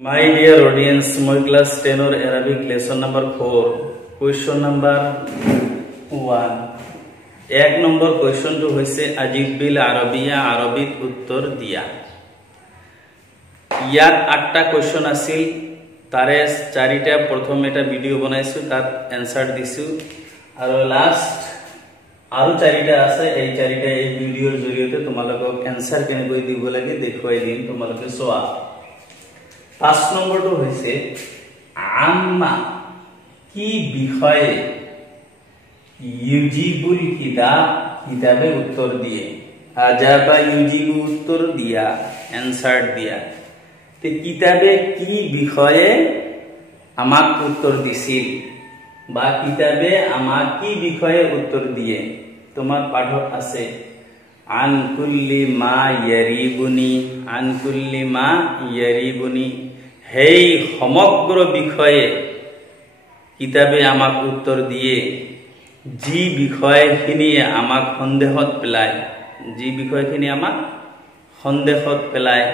My dear audience, my class 10 or Arabic lesson number 4, question number 1. एक number question तो होइसे अजीब bill Arabia अरबित उत्तर दिया। यार 8टा क्वेश्चन आसिल तारे 4टा प्रथम एटा वीडियो बनाइछु तात आंसर दिसु आरो लास्ट आरो 4टा আছে এই 4টা এই ভিডিওৰ জৰিয়তে তোমালোকক आंसर কেনেকৈ দিব লাগে দেখুৱাই দিম তোমালোকে সোৱা। 5 নম্বৰটো হৈছে আম্মা কি বিষয়ে ইউজিবুল কিতাবে উত্তর দিয়ে আজাবা ইউজিবু উত্তর দিয়া आंसर দিয়া তে কিতাবে কি বিষয়ে আমাক উত্তর দিছিল বা কিতাবে আমাক কি বিষয়ে উত্তর দিয়ে তোমার পাঠত আছে আন কুল্লি মা ইয়ারিবুনি হেই সমগ্র বিষয়ে কিতাবে আমাক উত্তর দিয়ে जी বিষয়খিনি আমাক সন্দেহত পেলায় जी বিষয়খিনি আমাক সন্দেহত পেলায়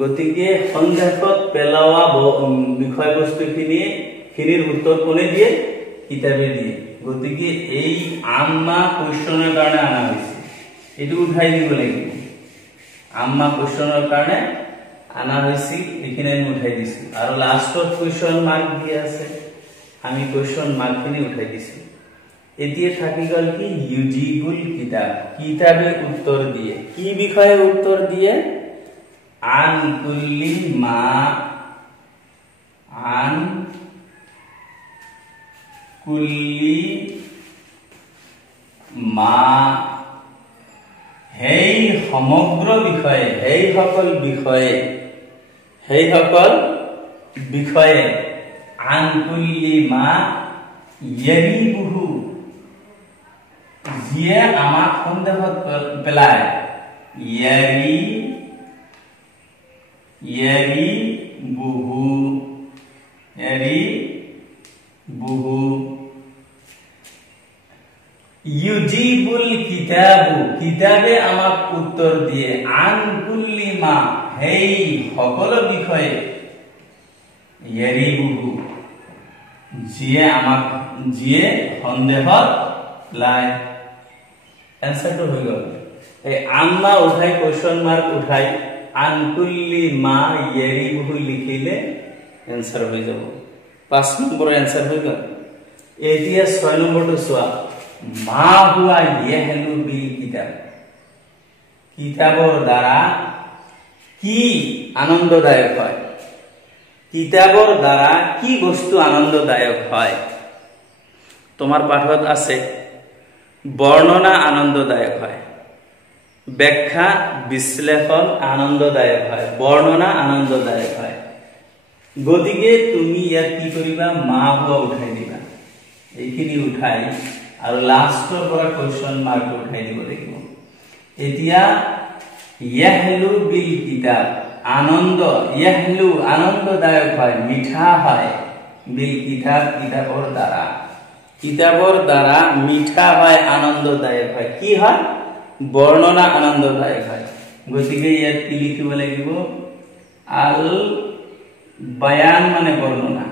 গতিকে সন্দেহত পেলাওয়া বিষয়বস্তুখিনিৰ উত্তৰ কোনে দিয়ে কিতাবে দিয়ে গতিকে এই আম্মা কোশ্চনৰ কাৰণে আনা হৈছে এটো উঠাই দিব লাগিব আম্মা কোশ্চনৰ কাৰণে আনা হৈছে এখানে উঠাই দিছো আৰু লাষ্টত কোশ্চন মার্ক দিয়া আছে আমি কোশ্চন মার্কখিনি উঠাই দিছো এটিয়ে থাকি গল কি ইউজিবুল কিতাবে উত্তর দিয়ে কি বিষয়ে উত্তর দিয়ে আন কুল্লি মা হেই সমগ্র বিষয়ে হেই সকল বিষয়ে আন কুল্লি মা ইয়ারিবুহু जिए आमा সন্দেহত পেলায় ইয়ারিবুহু ইউজিবুল কিতাবে আমাক উত্তর দিয়ে আন কুল্লি মা হেই সকল বিষয়ে ইয়ারিবুহু জিয়ে সন্দেহত লাই आंसर तो हो गल ए आम्मा उठाई क्वेश्चन मार्क उठाई आन कुल्ली मा यारिबुहु लिखिले आंसर हो যাব 5 নম্বৰ आंसर हो गल এতিয়া 6 নম্বৰটো সোৱা মা হুয়া ইয়াহলু বিল কিতাবৰ দ্বাৰা কি আনন্দদায়ক হয় কিতাবৰ দ্বাৰা কি বস্তু আনন্দদায়ক হয় তোমার পাঠত আছে বর্ণনা আনন্দদায়ক হয় ব্যাখ্যা বিশ্লেষণ আনন্দদায়ক হয় বর্ণনা আনন্দদায়ক হয় গতিকে তুমি ইয়াত কি কৰিবা মা হুয়া উঠাই দিবা এইখিনি উঠাই আৰু লাষ্টৰ পৰা কোশ্চন মাৰ্ক উঠাই দিব লাগিব এতিয়া ইয়াহলু বিল কিতাব আনন্দদায়ক হয় মিঠা হয় বিল কিতাবৰ দ্বাৰা কিতাবৰ দ্বারা মিঠা হয় আনন্দদায়ক হয় কি হয় বর্ণনা আনন্দদায়ক হয় গতিকে ইয়াত কি লিখিব লাগিব আল বায়ান মানে বর্ণনা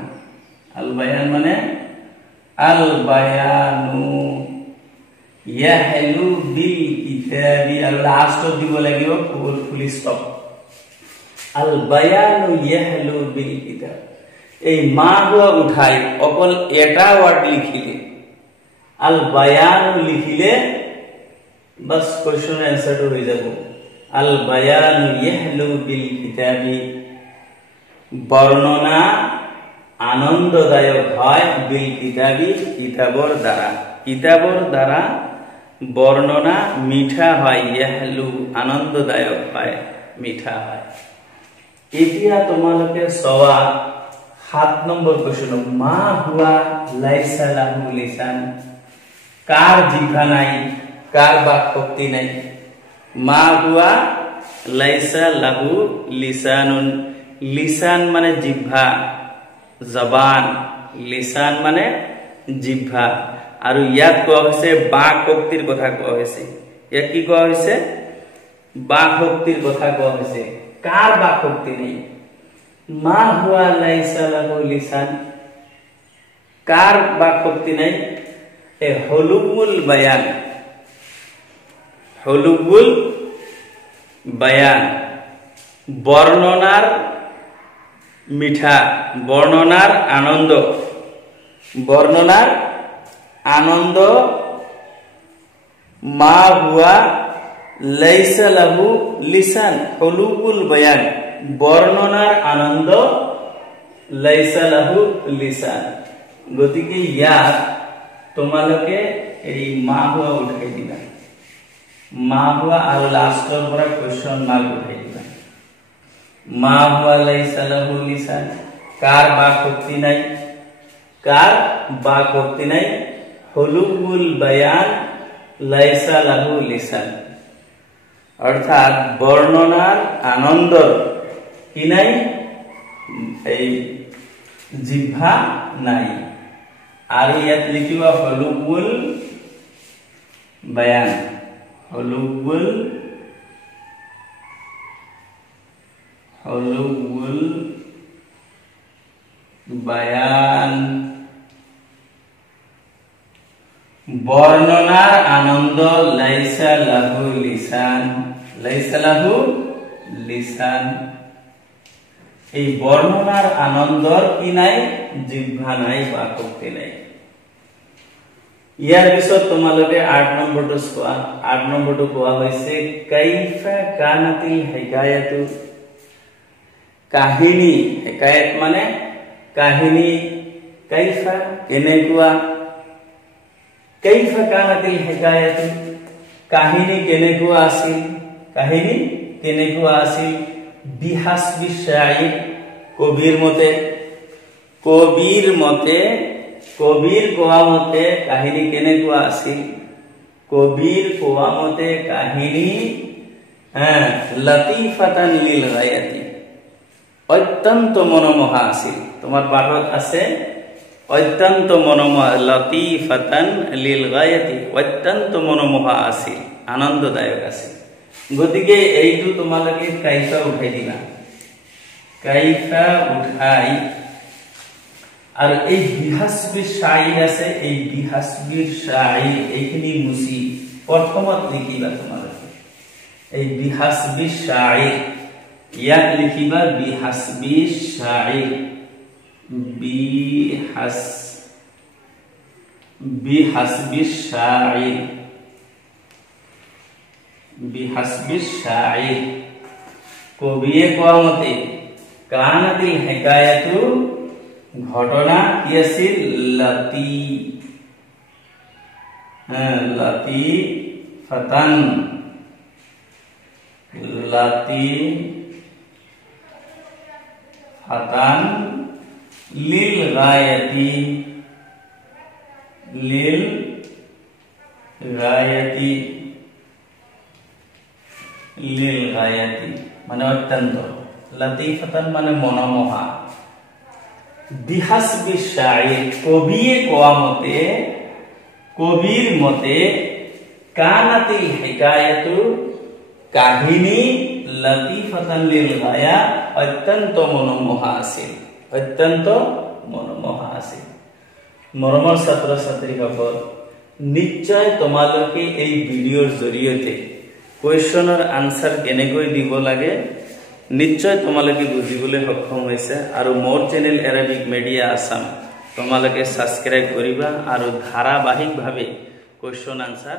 আল বায়ানু ইয়াহলু বিল কিতাবি আর লাস্ট দিব লাগিব ফুল স্টপ আল বায়ানু ইয়াহলু বিল কিতাব এই মা হুয়া উঠাই অকল এটা ওয়ার্ড লিখিলে আল বায়ান লিখিলে বাস কোশ্চেনের आंसर তো হয়ে যাব আল বায়ান ইয়াহলু বিল কিতাবি বর্ণনা আনন্দদায়ক হয় বিল কিতাবি কিতাবর দ্বারা বর্ণনা মিঠা হয় ইয়াহলু আনন্দদায়ক হয় মিঠা হয় এতিয়া তোমালোকে সওয়া 7 নম্বৰ কোশ্চন মা হুয়া লাইসা লাহু লিসান কার জিহ্বা নাই কার বাক শক্তি নাই মা হুয়া লাইসা লাহু লিসানুন লিসান মানে জিহ্বা জবান লিসান মানে জিহ্বা আৰু ইয়াত কোৱা হৈছে বাক শক্তিৰ কথা কোৱা হৈছে ইয়াত কি কোৱা হৈছে বাক শক্তিৰ কথা কোৱা হৈছে कार बाक शक्ति नहीं মা হুয়া লাইসা লাহু লিসান কার বাক শক্তি নাই এ হুলুবুল বায়ান হুলুবুল বায়ান বর্ণনার মিঠা বর্ণনার আনন্দ মা হুয়া লাইসা লাহু লিসান হুলুবুল বায়ান বর্ণনার আনন্দ লাইসা লাহু লিসান গতিকে ইয়াত তোমালোকে এই মা হুয়া উঠাই দিবা মা হুয়া আর লাস্টৰ পৰা কোৱেশ্চন মাৰ্ক উঠাই দিবা মা হুয়া লাইসা লাহু লিসান কার বাক শক্তি নাই হুলুবুল বায়ান লাইসা লাহু লিসান অর্থাৎ বর্ণনার আনন্দৰ কি নাই এই জিহ্বা নাই আর ইয়াত লিখিবা হুলুবুল বায়ান হুলুবুল বায়ান বর্ণনার আনন্দ লাইসা লাহু লিসান এই বর্ণনার আনন্দৰ কি নাই জিহ্বা নাই বা শক্তি নাই ইয়াৰ পিছত তোমালোকে 8 নম্বৰটো কোৱা হৈছে কাইফা কানাতিল হিকায়াতু কাহিনী হিকায়াত মানে কাহিনী কাইফা কেনেকুৱা কাইফা কানাতিল হিকায়াতু কাহিনী কেনেকুৱা আছিল বিহাসবি শাইৰ কবিৰ কোৱা মতে কাহিনী কেনেকুৱা আছিল কবিৰ কোৱা মতে কাহিনী লতিফাতান লিল গায়াতি অত্যন্ত মনোমোহা আছিল তোমাৰ পাঠত আছে অত্যন্ত মনোমোহা লতিফাতান লিল গায়াতি অত্যন্ত মনোমোহা আছিল আনন্দদায়ক আছিল গতিকে এইটো তোমালোকে কাইফা উঠাই দিবা কাইফা উঠাই আর এই বিহাসবির শাইর আছে এই বিহাসবির শাইর এইখিনি মুছি প্রথমত লিখিবা তোমালোকে এই বিহাসবির শাইর ইয়াত লিখিবা বিহাসবির শাইর বিহাসবির শাইর কবিয়ে কোৱা মতে কানাতিল হিকায়াতু ঘটনা কি আছিল লতিফাতান লিল গায়াতি মানে অত্যন্ত লতিফাতান মানে মনোমোহা বিহাসবি শাইর কবিয়ে কোৱা মতে কবির মতে কানাতিল হিকায়াতু কাহিনী লতিফাতান লিল গায়া অত্যন্ত মনোমোহা আছিল মৰমৰ ছাত্ৰ ছাত্ৰীসকল নিশ্চয় তোমালোকে এই ভিডিঅ'ৰ জৰিয়তে কোৱেশ্চনৰ আনসাৰ কেনেকৈ দিব লাগে নিশ্চয় তোমালোকে বুজিবলৈ সক্ষম হৈছে আৰু মোৰ চেনেল এৰাবিক মিডিয়া আসাম তোমালোকে সাবস্ক্ৰাইব কৰিবা আৰু ধাৰাবাহিকভাৱে কোৱেশ্চন আনসাৰ